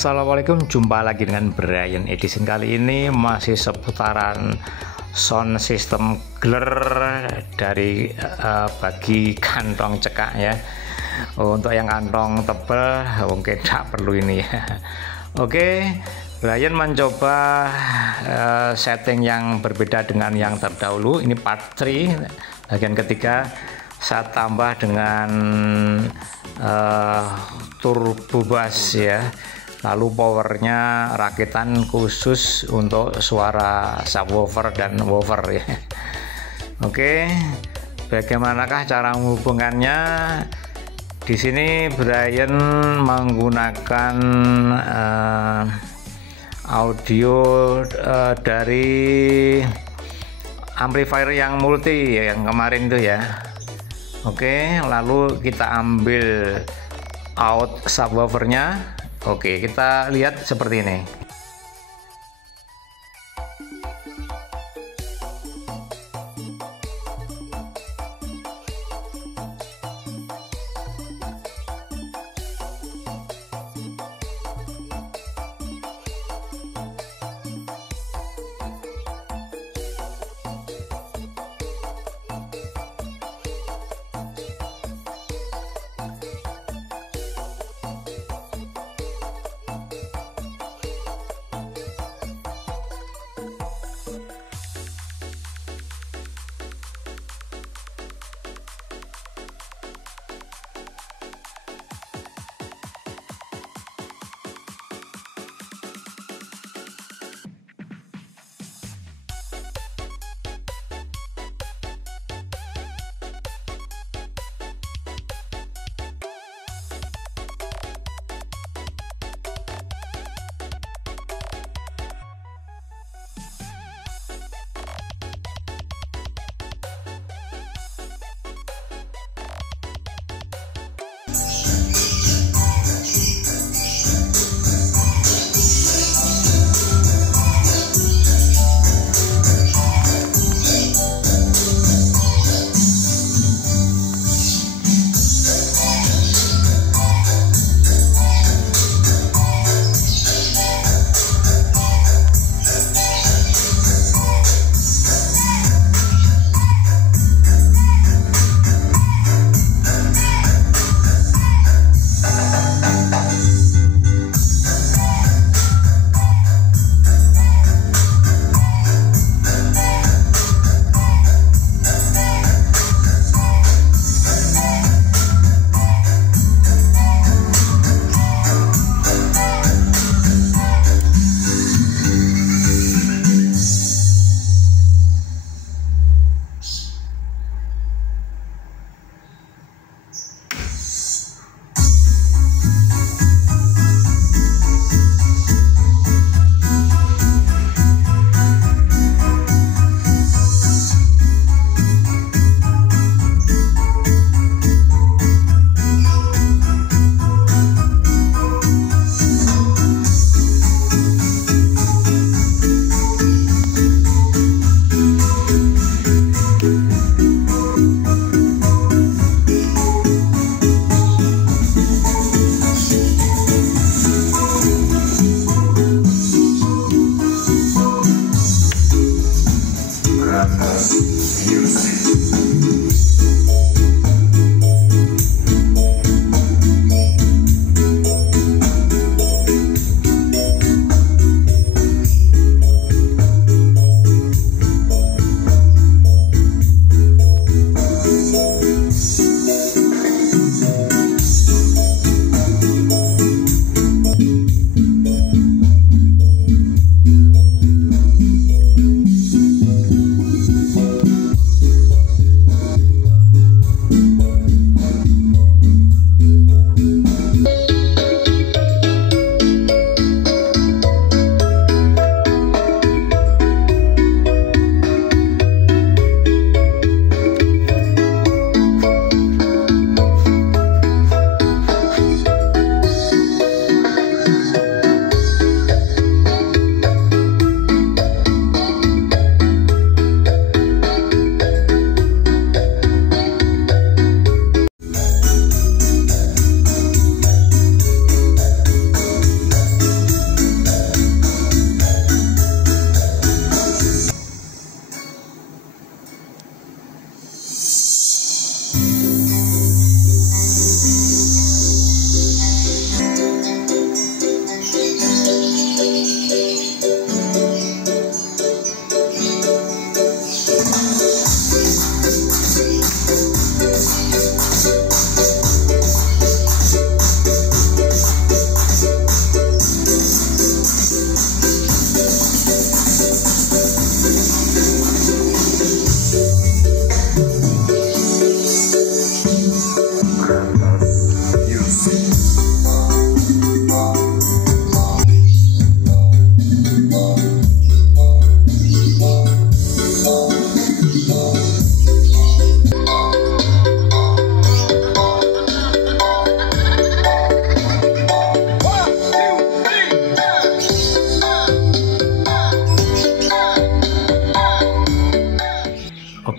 Assalamualaikum, jumpa lagi dengan Brian Edison. Kali ini masih seputaran sound system Geler dari bagi kantong cekak ya. Untuk yang kantong tebal mungkin tidak perlu ini ya. Oke, Brian mencoba setting yang berbeda dengan yang terdahulu. Ini part 3 bagian ketiga. Saya tambah dengan turbo bass ya, lalu powernya rakitan khusus untuk suara subwoofer dan woofer ya. Oke, bagaimanakah cara menghubungkannya? Di sini Brian menggunakan audio dari amplifier yang multi yang kemarin tuh ya. Oke, lalu kita ambil out subwoofernya. Oke, kita lihat seperti ini.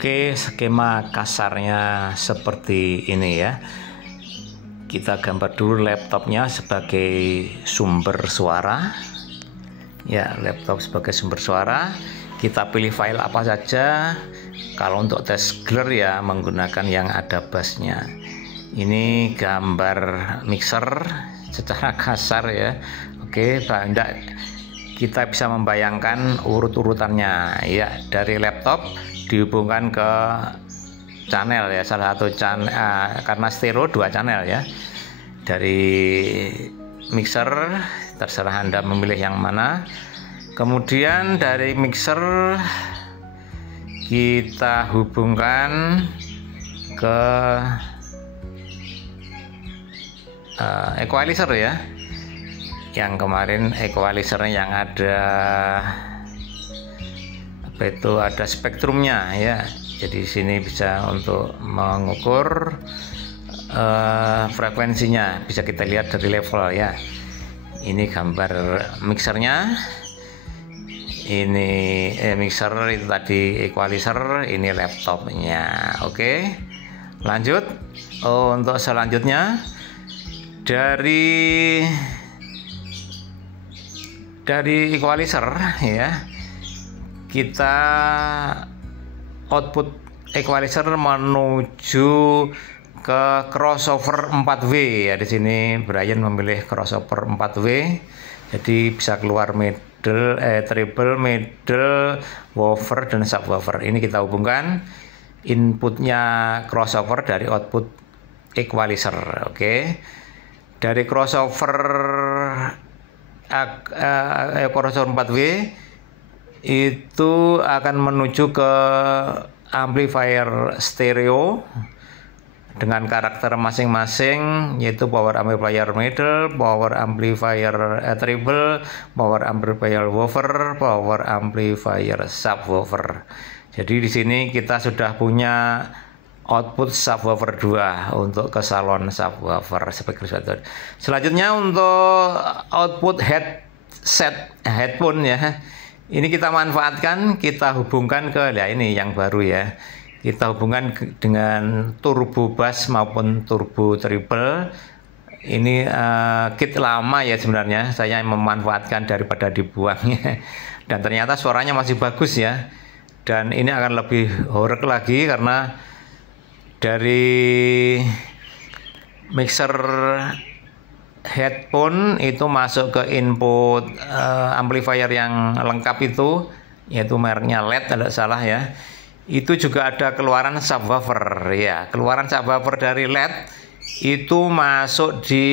Oke, skema kasarnya seperti ini ya. Kita gambar dulu laptopnya sebagai sumber suara. Ya, laptop sebagai sumber suara. Kita pilih file apa saja. Kalau untuk tes glare ya menggunakan yang ada bassnya. Ini gambar mixer secara kasar ya. Oke, kita bisa membayangkan urut-urutannya ya, dari laptop dihubungkan ke channel ya, salah satu channel karena stereo 2 channel ya. Dari mixer terserah Anda memilih yang mana. Kemudian dari mixer kita hubungkan ke equalizer ya. Yang kemarin equalizernya yang ada ada spektrumnya ya. Jadi sini bisa untuk mengukur frekuensinya, bisa kita lihat dari level ya. Ini gambar mixernya, ini mixer itu tadi equalizer, ini laptopnya. Oke, lanjut. Untuk selanjutnya dari equalizer ya, kita output equalizer menuju ke crossover 4W ya. Di sini Brian memilih crossover 4W, jadi bisa keluar middle, treble, middle, woofer dan subwoofer. Ini kita hubungkan inputnya crossover dari output equalizer. Oke, dari crossover 4W itu akan menuju ke amplifier stereo dengan karakter masing-masing, yaitu power amplifier middle, power amplifier treble, power amplifier woofer, power amplifier subwoofer. Jadi di sini kita sudah punya output subwoofer 2 untuk ke salon subwoofer speaker. Selanjutnya untuk output headphone ya. Ini kita manfaatkan, kita hubungkan ke ini yang baru ya. Kita hubungkan dengan turbo bass maupun turbo treble. Ini kit lama ya sebenarnya. Saya memanfaatkan daripada dibuangnya. Dan ternyata suaranya masih bagus ya. Dan ini akan lebih horeg lagi karena dari mixer headphone itu masuk ke input amplifier yang lengkap itu, yaitu mereknya LED tidak salah ya. Itu juga ada keluaran subwoofer ya. Keluaran subwoofer dari LED itu masuk di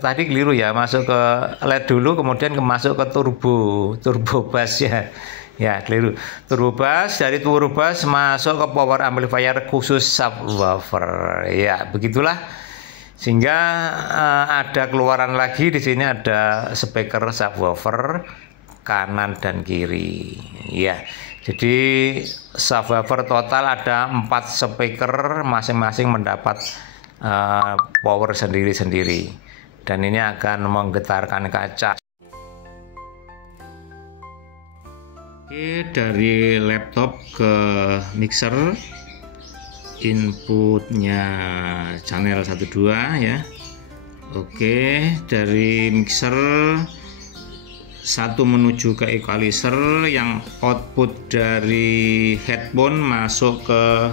tadi keliru ya, masuk ke LED dulu kemudian masuk ke turbo bass ya. Ya, keliru. Turbo bass, dari turbo bass masuk ke power amplifier khusus subwoofer. Ya, begitulah. Sehingga ada keluaran lagi di sini, ada speaker subwoofer kanan dan kiri. Ya. Jadi subwoofer total ada 4 speaker, masing-masing mendapat power sendiri-sendiri. Dan ini akan menggetarkan kaca. Oke, dari laptop ke mixer, inputnya channel 1-2 ya. Oke, dari mixer 1 menuju ke equalizer, yang output dari headphone masuk ke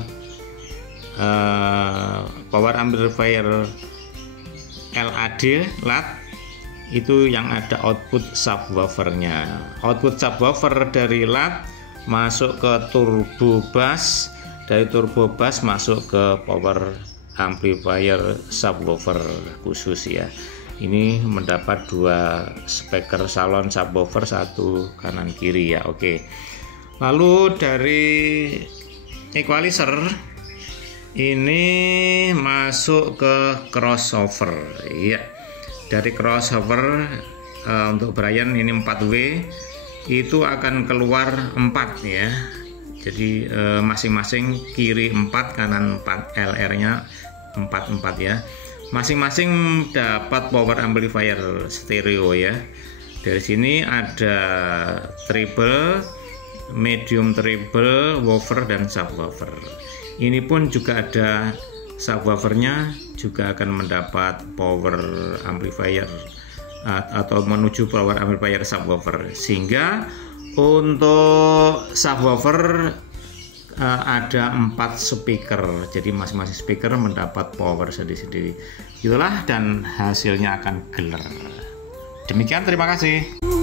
power amplifier LAD itu yang ada output subwoofernya. Output subwoofer dari LED masuk ke turbo bass, dari turbo bass masuk ke power amplifier subwoofer khusus ya. Ini mendapat 2 speaker salon subwoofer, 1 kanan kiri ya. Oke. Lalu dari equalizer ini masuk ke crossover ya. Dari crossover untuk Brian ini 4W itu akan keluar 4 ya. Jadi masing-masing kiri 4, kanan 4, LR-nya 4 ya. Masing-masing dapat power amplifier stereo ya. Dari sini ada treble, medium treble, woofer dan subwoofer. Ini pun juga ada subwoofernya, juga akan mendapat power amplifier atau menuju power amplifier subwoofer, sehingga untuk subwoofer ada 4 speaker, jadi masing-masing speaker mendapat power sendiri-sendiri. Itulah, dan hasilnya akan geler. Demikian, terima kasih.